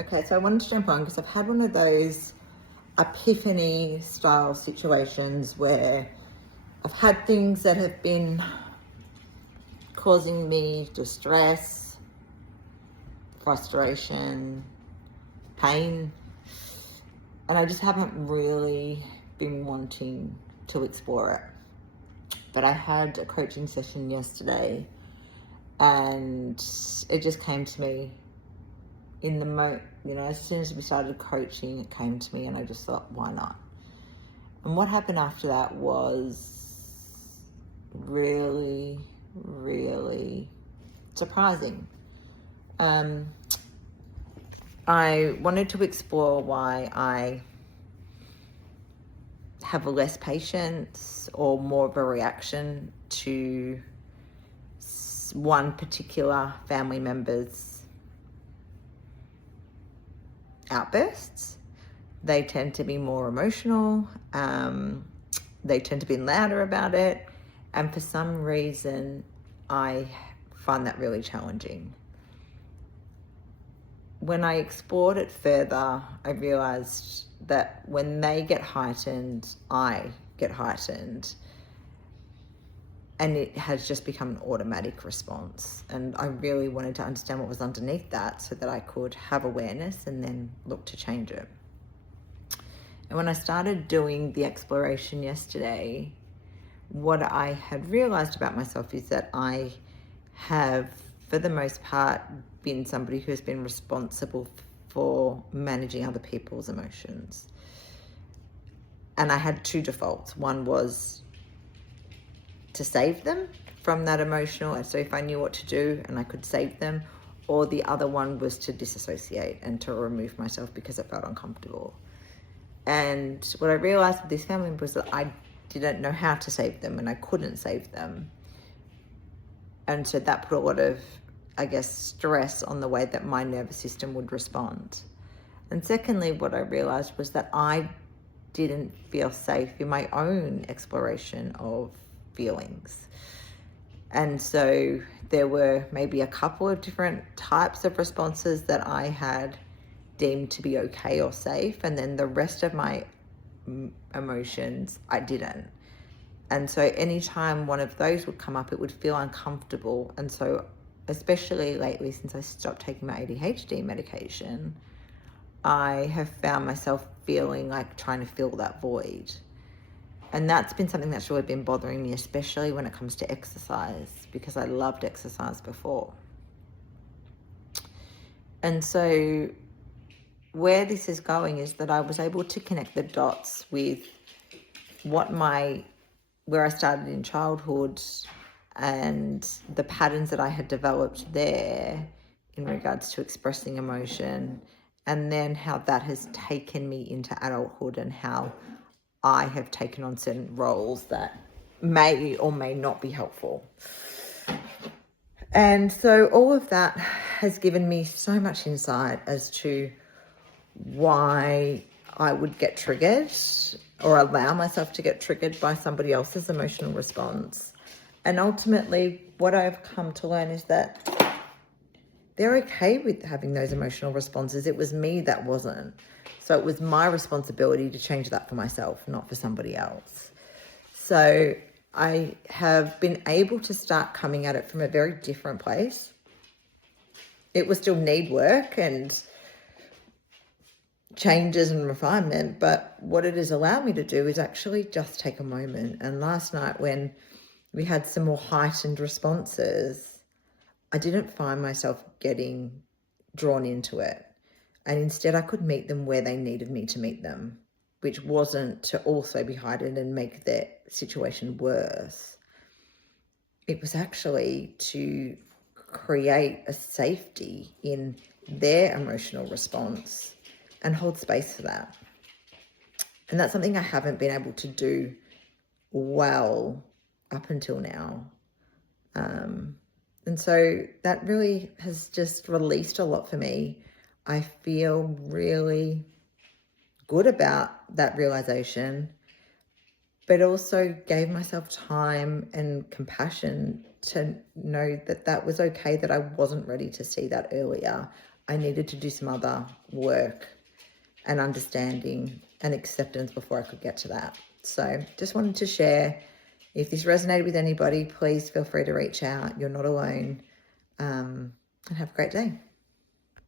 Okay, so I wanted to jump on because I've had one of those epiphany style situations where I've had things that have been causing me distress, frustration, pain, and I just haven't really been wanting to explore it. But I had a coaching session yesterday and it just came to me in the as soon as we started coaching, it came to me and I just thought, why not? And what happened after that was really, really surprising. I wanted to explore why I have less patience or more of a reaction to one particular family member's outbursts. They tend to be more emotional. They tend to be louder about it. And for some reason, I find that really challenging. When I explored it further, I realized that when they get heightened, I get heightened. And it has just become an automatic response. And I really wanted to understand what was underneath that so that I could have awareness and then look to change it. And when I started doing the exploration yesterday, what I had realized about myself is that I have, for the most part, been somebody who has been responsible for managing other people's emotions. And I had two defaults. One was to save them from that emotional, and so if I knew what to do and I could save them, or the other one was to disassociate and to remove myself because it felt uncomfortable. And what I realized with this family was that I didn't know how to save them and I couldn't save them. And so that put a lot of, stress on the way that my nervous system would respond. And secondly, what I realized was that I didn't feel safe in my own exploration of feelings. And so there were maybe a couple of different types of responses that I had deemed to be okay or safe, and then the rest of my emotions I didn't. And so anytime one of those would come up, it would feel uncomfortable. And so especially lately, since I stopped taking my ADHD medication, I have found myself feeling like trying to fill that void. And that's been something that's really been bothering me, especially when it comes to exercise, because I loved exercise before. And so where this is going is that I was able to connect the dots with where I started in childhood and the patterns that I had developed there in regards to expressing emotion, and then how that has taken me into adulthood and how I have taken on certain roles that may or may not be helpful. And so all of that has given me so much insight as to why I would get triggered or allow myself to get triggered by somebody else's emotional response. And ultimately, what I've come to learn is that they're okay with having those emotional responses. It was me that wasn't. So it was my responsibility to change that for myself, not for somebody else. So I have been able to start coming at it from a very different place. It will still need work and changes and refinement, but what it has allowed me to do is actually just take a moment. And last night when we had some more heightened responses, I didn't find myself getting drawn into it. And instead I could meet them where they needed me to meet them, which wasn't to also be heightened and make their situation worse. It was actually to create a safety in their emotional response and hold space for that. And that's something I haven't been able to do well up until now. And so that really has just released a lot for me. I feel really good about that realization, but also gave myself time and compassion to know that that was okay, that I wasn't ready to see that earlier. I needed to do some other work and understanding and acceptance before I could get to that. So just wanted to share. If this resonated with anybody, please feel free to reach out. You're not alone. And have a great day.